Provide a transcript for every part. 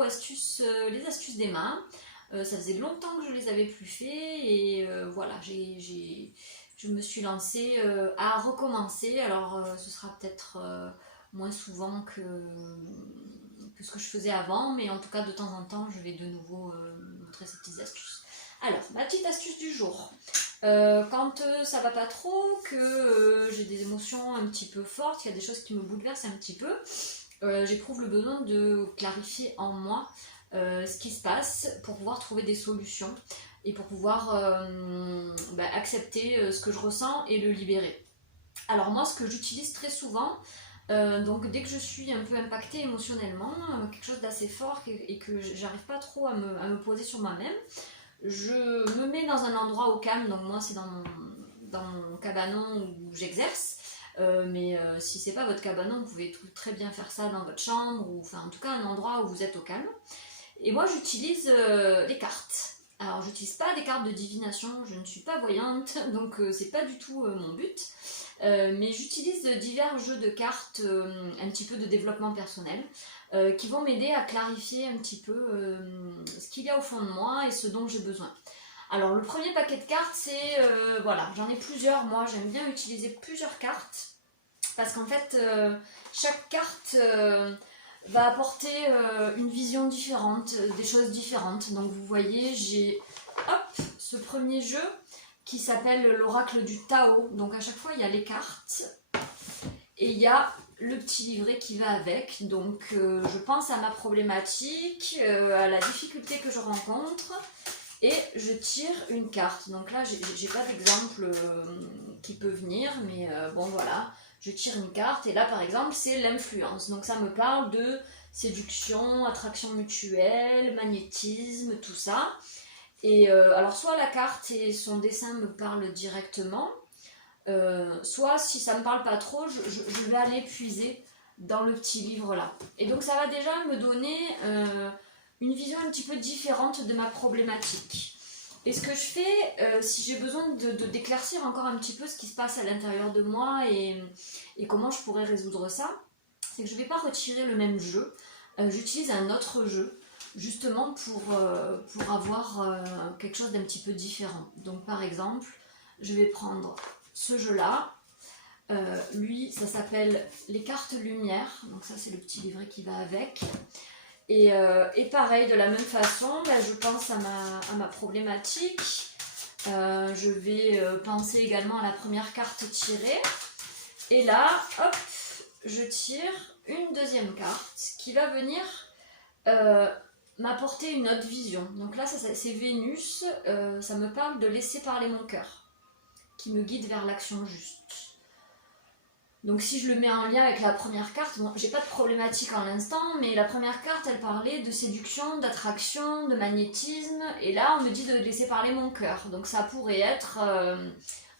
vidéo astuces, les astuces des mains. Ça faisait longtemps que je les avais plus fait et voilà, je me suis lancée à recommencer. Alors ce sera peut-être moins souvent que ce que je faisais avant, mais en tout cas de temps en temps je vais de nouveau montrer ces petites astuces. Alors, ma petite astuce du jour. Quand ça va pas trop, que j'ai des émotions un petit peu fortes, qu'il y a des choses qui me bouleversent un petit peu, j'éprouve le besoin de clarifier en moi ce qui se passe pour pouvoir trouver des solutions et pour pouvoir accepter ce que je ressens et le libérer. Alors moi, ce que j'utilise très souvent, donc dès que je suis un peu impactée émotionnellement, quelque chose d'assez fort et que j'arrive pas trop à me poser sur moi-même, je me mets dans un endroit au calme. Donc moi c'est dans mon cabanon où j'exerce, mais si c'est pas votre cabanon, vous pouvez très bien faire ça dans votre chambre, ou enfin en tout cas un endroit où vous êtes au calme. Et moi j'utilise les cartes. Alors j'utilise pas des cartes de divination, je ne suis pas voyante, donc c'est pas du tout mon but. Mais j'utilise divers jeux de cartes, un petit peu de développement personnel, qui vont m'aider à clarifier un petit peu ce qu'il y a au fond de moi et ce dont j'ai besoin. Alors le premier paquet de cartes, c'est, voilà, j'en ai plusieurs, moi j'aime bien utiliser plusieurs cartes, parce qu'en fait chaque carte va apporter une vision différente, des choses différentes. Donc vous voyez, j'ai ce premier jeu qui s'appelle l'oracle du Tao. Donc à chaque fois il y a les cartes et il y a le petit livret qui va avec. Donc je pense à ma problématique, à la difficulté que je rencontre, et je tire une carte. Donc là j'ai pas d'exemple qui peut venir, mais bon voilà, je tire une carte et là par exemple c'est l'influence. Donc ça me parle de séduction, attraction mutuelle, magnétisme, tout ça. Et alors soit la carte et son dessin me parlent directement, soit si ça me parle pas trop, je vais aller puiser dans le petit livre là. Et donc ça va déjà me donner une vision un petit peu différente de ma problématique. Et ce que je fais, si j'ai besoin d'éclaircir encore un petit peu ce qui se passe à l'intérieur de moi et comment je pourrais résoudre ça, c'est que je ne vais pas retirer le même jeu, j'utilise un autre jeu, justement pour avoir quelque chose d'un petit peu différent. Donc par exemple, je vais prendre ce jeu-là. Lui, ça s'appelle les cartes lumière. Donc ça, c'est le petit livret qui va avec. Et pareil, de la même façon, je pense à ma problématique. Je vais penser également à la première carte tirée. Et là, hop, je tire une deuxième carte qui va venir m'apporter une autre vision. Donc là, c'est Vénus, ça me parle de laisser parler mon cœur, qui me guide vers l'action juste. Donc si je le mets en lien avec la première carte, bon, j'ai pas de problématique en l'instant, mais la première carte, elle parlait de séduction, d'attraction, de magnétisme, et là on me dit de laisser parler mon cœur. Donc ça pourrait être,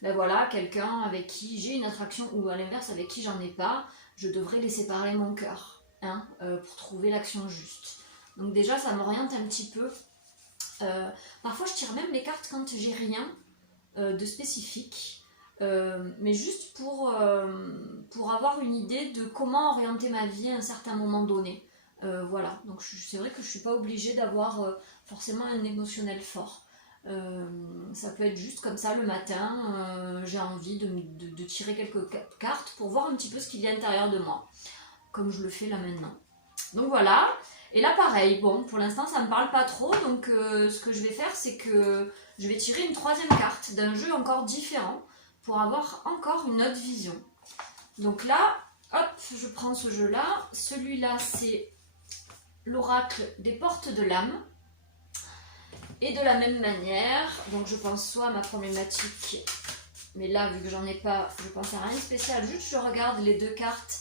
voilà, quelqu'un avec qui j'ai une attraction, ou à l'inverse avec qui j'en ai pas, je devrais laisser parler mon cœur, hein, pour trouver l'action juste. Donc déjà ça m'oriente un petit peu. Parfois je tire même les cartes quand j'ai rien de spécifique, mais juste pour avoir une idée de comment orienter ma vie à un certain moment donné. Voilà, donc c'est vrai que je suis pas obligée d'avoir forcément un émotionnel fort. Ça peut être juste comme ça le matin, j'ai envie de tirer quelques cartes pour voir un petit peu ce qu'il y a à l'intérieur de moi, comme je le fais là maintenant. Donc voilà, et là pareil, bon pour l'instant ça me parle pas trop, donc ce que je vais faire c'est que je vais tirer une troisième carte d'un jeu encore différent pour avoir encore une autre vision. Donc là, hop, je prends ce jeu là, celui-là c'est l'oracle des portes de l'âme. Et de la même manière, donc je pense soit à ma problématique, mais là vu que j'en ai pas, je pense à rien de spécial, juste je regarde les deux cartes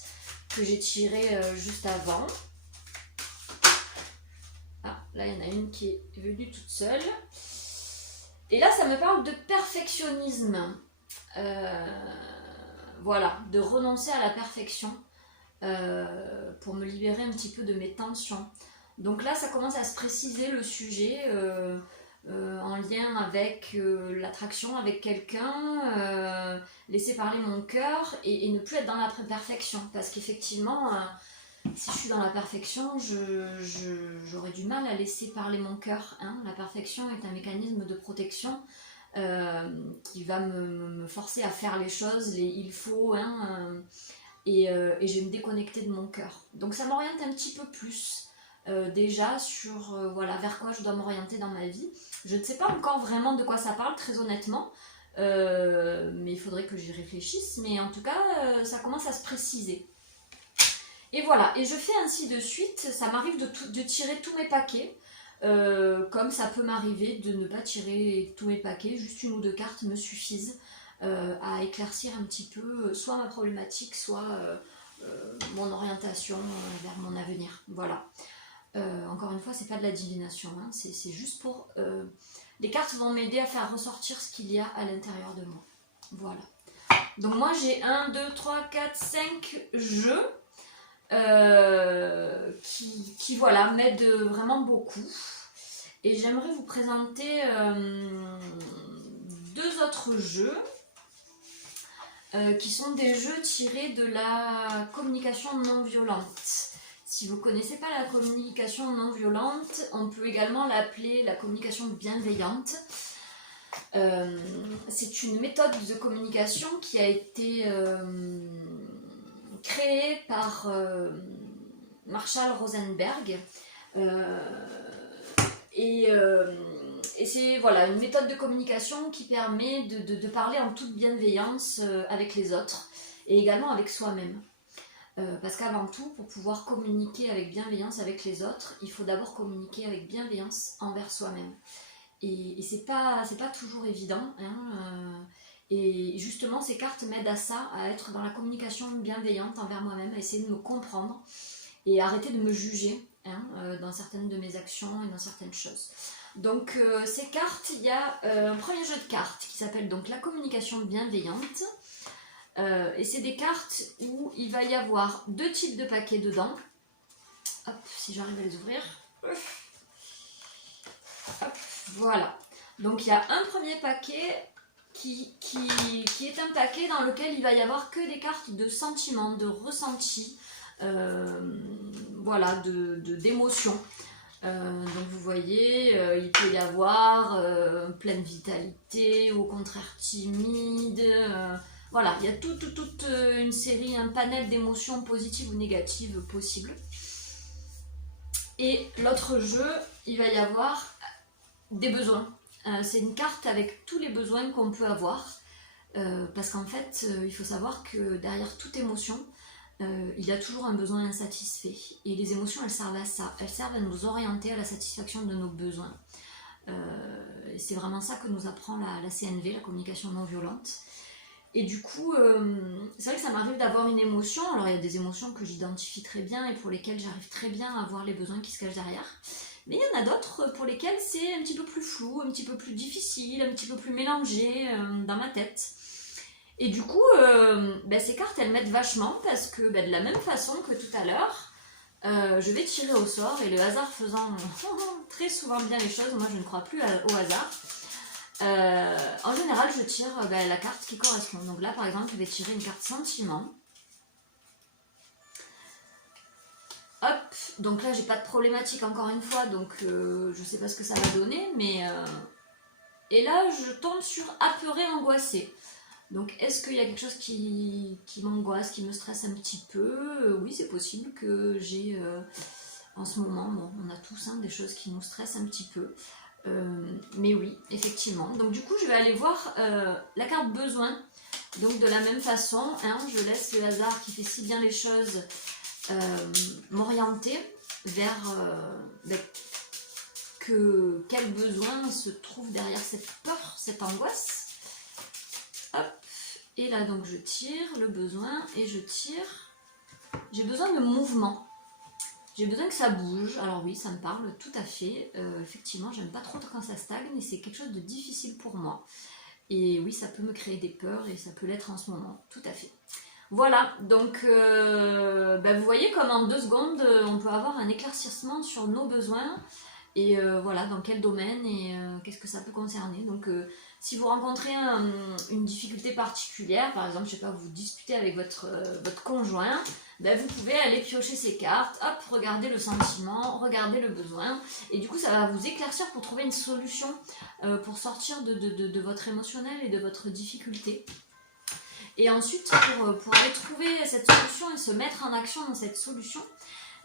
que j'ai tirées juste avant. Ah, là il y en a une qui est venue toute seule. Et là ça me parle de perfectionnisme. Voilà, de renoncer à la perfection pour me libérer un petit peu de mes tensions. Donc là ça commence à se préciser le sujet en lien avec l'attraction avec quelqu'un, laisser parler mon cœur et ne plus être dans la perfection, parce qu'effectivement Si je suis dans la perfection, j'aurais du mal à laisser parler mon cœur. Hein. La perfection est un mécanisme de protection qui va me forcer à faire les choses, il faut, hein, et je vais me déconnecter de mon cœur. Donc ça m'oriente un petit peu plus déjà sur voilà, vers quoi je dois m'orienter dans ma vie. Je ne sais pas encore vraiment de quoi ça parle, très honnêtement, mais il faudrait que j'y réfléchisse. Mais en tout cas, ça commence à se préciser. Et voilà, et je fais ainsi de suite. Ça m'arrive de tirer tous mes paquets. Comme ça peut m'arriver de ne pas tirer tous mes paquets, juste une ou deux cartes me suffisent à éclaircir un petit peu soit ma problématique, soit mon orientation vers mon avenir. Voilà. Encore une fois, c'est pas de la divination, hein, c'est juste pour... les cartes vont m'aider à faire ressortir ce qu'il y a à l'intérieur de moi. Voilà. Donc moi j'ai 1, 2, 3, 4, 5 jeux qui voilà, m'aident vraiment beaucoup. Et j'aimerais vous présenter deux autres jeux qui sont des jeux tirés de la communication non violente. Si vous ne connaissez pas la communication non violente, on peut également l'appeler la communication bienveillante. C'est une méthode de communication qui a été créée par Marshall Rosenberg. Et c'est voilà, une méthode de communication qui permet de parler en toute bienveillance avec les autres et également avec soi-même. Parce qu'avant tout, pour pouvoir communiquer avec bienveillance avec les autres, il faut d'abord communiquer avec bienveillance envers soi-même. Et c'est pas toujours évident. Hein, et justement, ces cartes m'aident à ça, à être dans la communication bienveillante envers moi-même, à essayer de me comprendre et arrêter de me juger hein, dans certaines de mes actions et dans certaines choses. Donc ces cartes, il y a un premier jeu de cartes qui s'appelle donc la communication bienveillante. Et c'est des cartes où il va y avoir deux types de paquets dedans. Hop, si j'arrive à les ouvrir. Hop, voilà. Donc il y a un premier paquet qui est un paquet dans lequel il va y avoir que des cartes de sentiments, de ressentis, voilà, d'émotions. Donc vous voyez, il peut y avoir pleine vitalité, au contraire timide. Voilà, il y a toute une série, un panel d'émotions positives ou négatives possibles. Et l'autre jeu, il va y avoir des besoins. C'est une carte avec tous les besoins qu'on peut avoir. Parce qu'en fait, il faut savoir que derrière toute émotion, il y a toujours un besoin insatisfait. Et les émotions, elles servent à ça. Elles servent à nous orienter à la satisfaction de nos besoins. C'est vraiment ça que nous apprend la CNV, la communication non violente. Et du coup, c'est vrai que ça m'arrive d'avoir une émotion. Alors il y a des émotions que j'identifie très bien et pour lesquelles j'arrive très bien à voir les besoins qui se cachent derrière. Mais il y en a d'autres pour lesquelles c'est un petit peu plus flou, un petit peu plus difficile, un petit peu plus mélangé dans ma tête. Et du coup, ces cartes, elles m'aident vachement parce que de la même façon que tout à l'heure, je vais tirer au sort et le hasard faisant très souvent bien les choses, moi je ne crois plus au hasard. En général, je tire la carte qui correspond. Donc là, par exemple, je vais tirer une carte sentiment. Hop, donc là, j'ai pas de problématique encore une fois, donc je sais pas ce que ça va donner, mais... Et là, je tombe sur apeuré, angoissé. Donc, est-ce qu'il y a quelque chose qui m'angoisse, qui me stresse un petit peu? Oui, c'est possible que j'ai en ce moment, bon, on a tous des choses qui nous stressent un petit peu. Mais oui, effectivement. Donc du coup, je vais aller voir la carte besoin. Donc de la même façon, je laisse le hasard qui fait si bien les choses m'orienter vers quel besoin se trouve derrière cette peur, cette angoisse. Hop. Et là, donc je tire le besoin et je tire. J'ai besoin de mouvement. J'ai besoin que ça bouge, alors oui, ça me parle tout à fait. Effectivement, j'aime pas trop quand ça stagne et c'est quelque chose de difficile pour moi. Et oui, ça peut me créer des peurs et ça peut l'être en ce moment, tout à fait. Voilà, donc vous voyez comme en 2 secondes, on peut avoir un éclaircissement sur nos besoins et voilà, dans quel domaine et qu'est-ce que ça peut concerner. Donc si vous rencontrez une difficulté particulière, par exemple, je sais pas, vous disputez avec votre conjoint, ben, vous pouvez aller piocher ces cartes, hop, regarder le sentiment, regarder le besoin, et du coup ça va vous éclaircir pour trouver une solution pour sortir de votre émotionnel et de votre difficulté. Et ensuite, pour aller trouver cette solution et se mettre en action dans cette solution,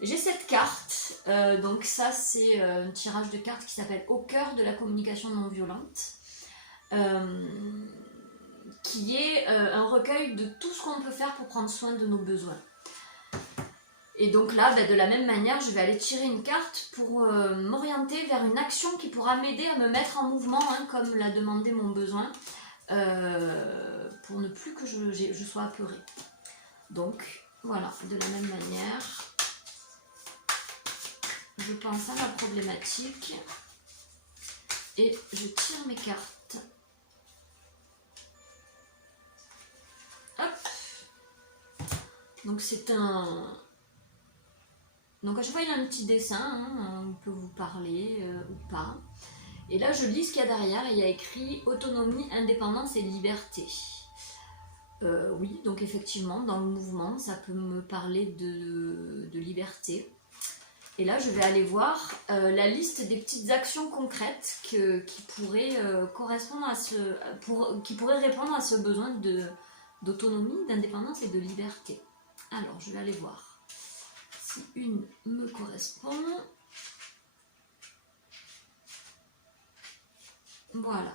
j'ai cette carte. Donc ça, c'est un tirage de cartes qui s'appelle Au cœur de la communication non violente, qui est un recueil de tout ce qu'on peut faire pour prendre soin de nos besoins. Et donc là, de la même manière, je vais aller tirer une carte pour m'orienter vers une action qui pourra m'aider à me mettre en mouvement, hein, comme l'a demandé mon besoin, pour ne plus que je sois apeurée. Donc voilà, de la même manière, je pense à ma problématique et je tire mes cartes. Hop. Donc c'est un... Donc à chaque fois il y a un petit dessin, hein, on peut vous parler ou pas. Et là je lis ce qu'il y a derrière, il y a écrit autonomie, indépendance et liberté. Oui, donc effectivement dans le mouvement ça peut me parler de liberté. Et là je vais aller voir la liste des petites actions concrètes qui pourraient correspondre à qui pourraient répondre à ce besoin d'autonomie, d'indépendance et de liberté. Alors je vais aller voir si une me correspond. Voilà.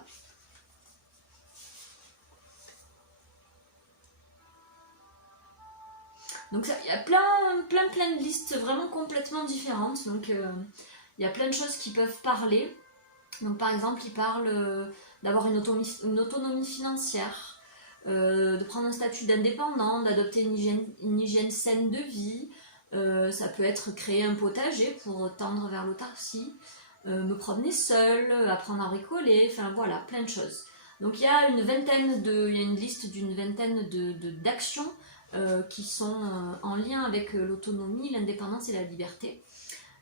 Donc il y a plein de listes vraiment complètement différentes. Donc il y a plein de choses qui peuvent parler. Donc par exemple, il parle d'avoir une autonomie financière, de prendre un statut d'indépendant, d'adopter une hygiène saine de vie. Ça peut être créer un potager pour tendre vers l'autarcie, me promener seule, apprendre à bricoler, enfin voilà, plein de choses. Donc il y a une liste d'une vingtaine d'actions qui sont en lien avec l'autonomie, l'indépendance et la liberté,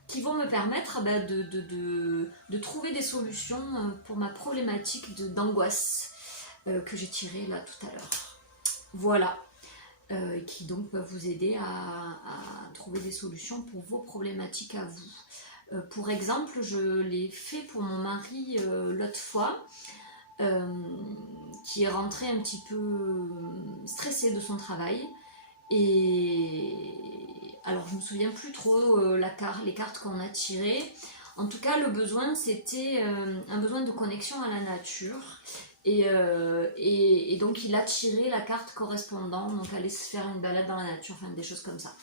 qui vont me permettre de trouver des solutions pour ma problématique d'angoisse que j'ai tirée là tout à l'heure. Voilà. Qui donc peuvent vous aider à trouver des solutions pour vos problématiques à vous. Pour exemple, je l'ai fait pour mon mari l'autre fois, qui est rentré un petit peu stressé de son travail. Et alors je me souviens plus trop les cartes qu'on a tirées. En tout cas, le besoin c'était un besoin de connexion à la nature. Et donc il a tiré la carte correspondant, donc aller se faire une balade dans la nature, enfin des choses comme ça.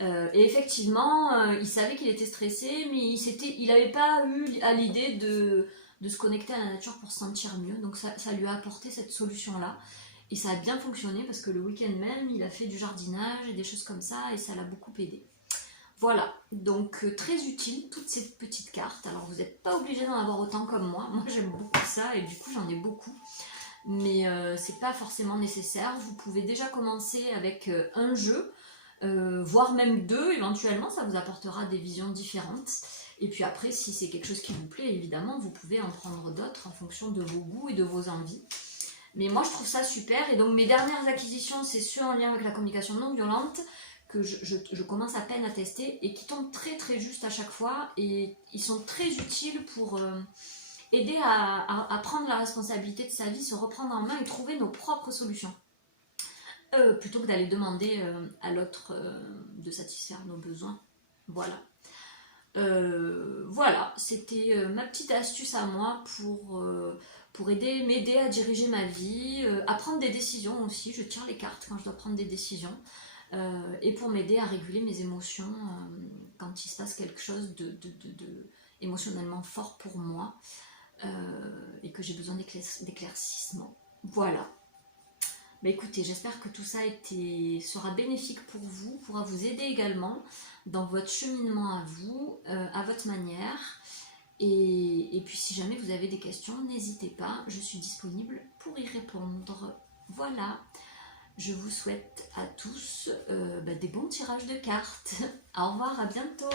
Et effectivement, il savait qu'il était stressé, mais il n'avait pas eu à l'idée de se connecter à la nature pour se sentir mieux. Donc ça lui a apporté cette solution-là. Et ça a bien fonctionné parce que le week-end même, il a fait du jardinage et des choses comme ça, et ça l'a beaucoup aidé. Voilà, donc très utile toutes ces petites cartes. Alors vous n'êtes pas obligé d'en avoir autant comme moi j'aime beaucoup ça et du coup j'en ai beaucoup. Mais c'est pas forcément nécessaire, vous pouvez déjà commencer avec un jeu, voire même deux éventuellement, ça vous apportera des visions différentes. Et puis après, si c'est quelque chose qui vous plaît, évidemment, vous pouvez en prendre d'autres en fonction de vos goûts et de vos envies. Mais moi je trouve ça super, et donc mes dernières acquisitions, c'est ceux en lien avec la communication non violente, que je commence à peine à tester et qui tombent très très juste à chaque fois, et ils sont très utiles pour aider à prendre la responsabilité de sa vie, se reprendre en main et trouver nos propres solutions, plutôt que d'aller demander à l'autre de satisfaire nos besoins. Voilà. Voilà, c'était ma petite astuce à moi pour m'aider à diriger ma vie, à prendre des décisions aussi. Je tire les cartes quand je dois prendre des décisions. Et pour m'aider à réguler mes émotions quand il se passe quelque chose de émotionnellement fort pour moi et que j'ai besoin d'éclaircissement. Voilà. Bah écoutez, j'espère que tout ça sera bénéfique pour vous, pourra vous aider également dans votre cheminement à vous, à votre manière. Et puis si jamais vous avez des questions, n'hésitez pas, je suis disponible pour y répondre. Voilà. Je vous souhaite à tous des bons tirages de cartes. Au revoir, à bientôt.